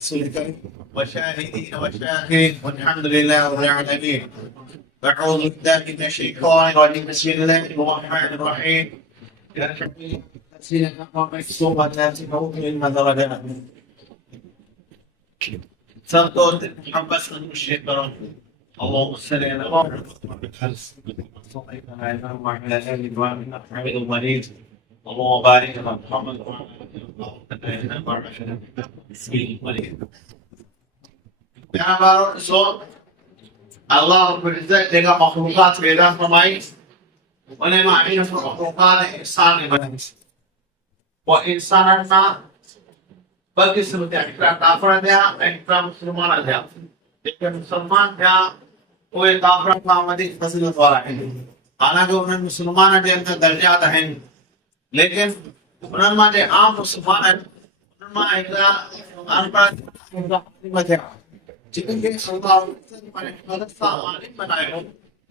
وشاهدين وشاهدين والحمد لله رب العالمين. أعوذ بالله من الشيطان الرجيم. بسم الله الرحمن الرحيم. سنتوت محمد صلى الله عليه وسلم. اللهم صل على محمد وعلى آل إبراهيم إنك حميد مجيد. اللهم بارك على محمد وعلى آل محمد. Allah Izzat jaga makhlukat पैदा फरमाई उन्हें मानी makhlukat इंसान ने बनाई वो इंसान ना बल्कि seperti kita kafir dia kita Musliman dia jika Musliman dia वो kafir मामदी फसिल वाला है हालांकि उन्हें मुसलमान के अंदर दर्जात हैं लेकिन उन्हें जो आम मुसलमान है उन्हें एकला अनपढ़ मध्य जिनके अल्लाह ने मदद का मालिक बनाया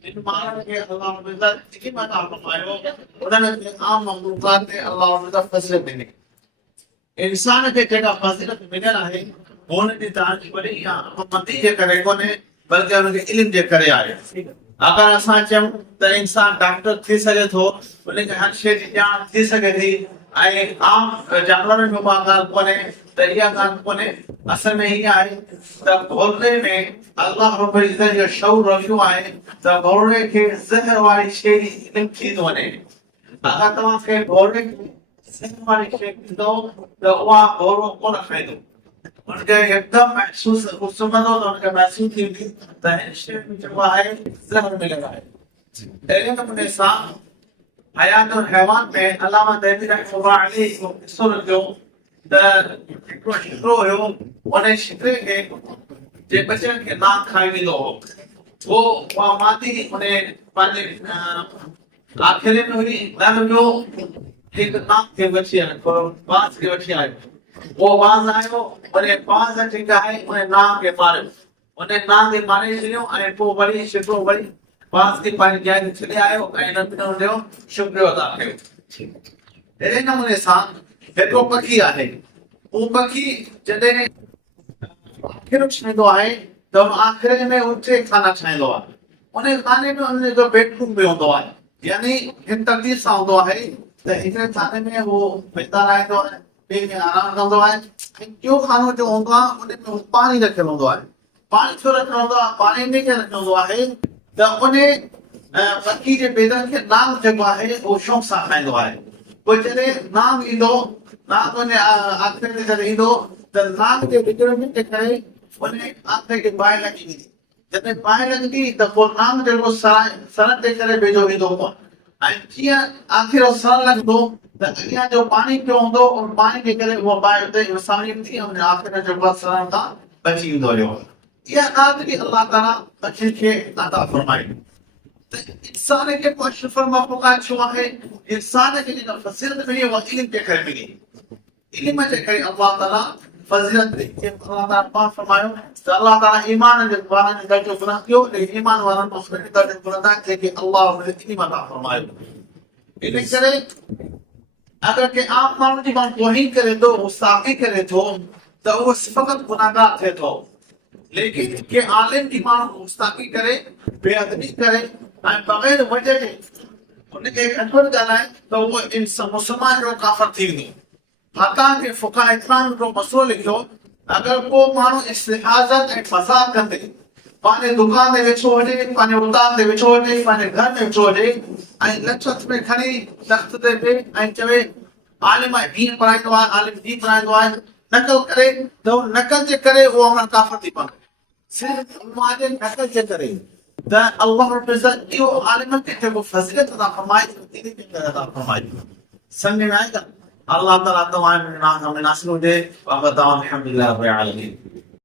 जिन मानव के अल्लाह ने जिकी मता फरमायो उन्होंने आम मखलूकात ने अल्लाह ने फजीलत देने इंसान के जगह फजीलत मिलना है होने की तारीफ बड़ी या मती जे करे कोने बल्कि उनके इल्म जे करे आए अगर असां चऊं त इंसान डॉक्टर थी सके थो उनके हर शइ जी ॼाण थी सके थी ऐं आम जानवरनि जो ॻाल्हि कोन्हे त इहा ॻाल्हि कोन्हे असल में हीअ आहे त घोड़े में अल्लाह रब्बुल इज़्ज़त जो शऊर रखियो आहे त घोड़े खे ज़हर वारी शइ जी इल्म थी थो वञे अगरि तव्हांखे घोड़े खे ज़हर वारी शइ ॾींदो त उहा घोड़ो कोन खाईंदो उनके एकदम महसूस सुम्हंदो त उनखे महसूस थींदी त हिन शइ में जेको आहे ज़हर मिलियलु आहे अहिड़े नमूने सां हयातुल हैवान में अल्लामा दहबी रहमतुल्लाह अलैह को किस्सो लिखियो त हिकिड़ो शिकरो हुयो उन शिकरे खे जे बचनि खे नाक खाई वेंदो हो वो उहा मादी उन पंहिंजे आख़िरी में हुई न रुॻो हिकु नाक खे वठी आयो बाज़ खे वठी आयो वो बाज़ आयो उन बाज़ जेका आहे उन नाक खे मारियो उन नाक खे मारे छॾियो ऐं पोइ वरी शिकरो वरी बाज़ खे पंहिंजी जाइ ते छॾे आयो ऐं हुनजो शुक्रियो अदा कयो अहिड़े नमूने सां हिकिड़ो पखी आहे उहो पखी जॾहिं आख़िर ठाहींदो आहे त आख़िर में ऊचे खाना ठाहींदो आहे उन खाने में उनजो बेडरूम बि हूंदो आहे यानी हिन तरतीब सां हूंदो आहे त हिकिड़े खाने में उहो वेंदा रहंदो आहे ॿिए में आराम कंदो आहे ऐं टियों खानो जो हूंदो आहे उन में पाणी रखियलु हूंदो आहे पाणी छो रखियलु हूंदो आहे पाणी इन करे रखियलु हूंदो आहे त उन पखी जे बेदनि खे नाग जेको आहे उहो शौक़ सां खाईंदो आहे पोइ जॾहिं नाग ईंदो नाग उन आख़िर ते जॾहिं ईंदो त नाग जे विचड़ में करे उन आख़िर खे बाहि लॻी वेंदी जॾहिं बाहि लॻंदी त पोइ नाग जेको सर ते करे वेझो ईंदो कोन ऐं जीअं आख़िर सर लॻंदो त अॻियां जो पाणी पियो हूंदो उन पाणी जे करे उहा बाहि उते विसारी वेंदी ऐं उन आख़िर जेको आहे सर खां बची वेंदो हुयो इहा ॻाल्हि बि अल्लाह ताला पखियुनि खे अता फरमाई इंसान के अशरफुल मखलूकात छो आहे इंसान खे जेका फज़ीलत मिली उहा इल्म जे करे मिली इल्म जे करे अल्लाह ताला फज़ीलत खे अल्लाह ताला पाक फरमायो त अल्लाह ताला ईमान जे वारनि जो दर्जो बुलंद कयो ईमान वारनि जो दर्जो बुलंद आहे जेके अल्लाह उन इल्म अता फरमायो इन करे अगर के आम माण्हू जी माण्हू तौहीन करे थो गुस्ताखी करे थो त उहो फ़क़त गुनाहगार थिए थो लेकिन के आलिम जी माण्हू गुस्ताखी करे बेअदबी करे ऐं बग़ैर वजह जे उनखे अनवर ॻाल्हाए त उहो मुसलमान जो काफ़िर थी वेंदो हता के फुक़हा इस्लाम जो मसइलो लिखियो अगर को माण्हू इस्तिहाज़त ऐं फ़साद कंदे पंहिंजे दुकान ते वेठो हुजे पंहिंजे उतान ते वेठो हुजे पंहिंजे घर में वेठो हुजे ऐं लछ हथ में खणी तख़्त ते वेह ऐं चवे आलिम दीन पढ़ाईंदो आहे आलिम दीन पढ़ाईंदो आहे नकल करे त उन नकल जे करे उहो हमारा काफ़िर थी पवे सिर्फ़ उनजे नकल जे करे त अल्लाह रब्बुल इज़्ज़त इहो आलिमनि खे जेको फज़ीलत अता फरमाए दीन जे करे अता फरमाए सम्झ में आएगा अल्लाह ताला तव्हां में नासिर हुजे अल्हम्दुलिल्लाह रब्बिल आलमीन।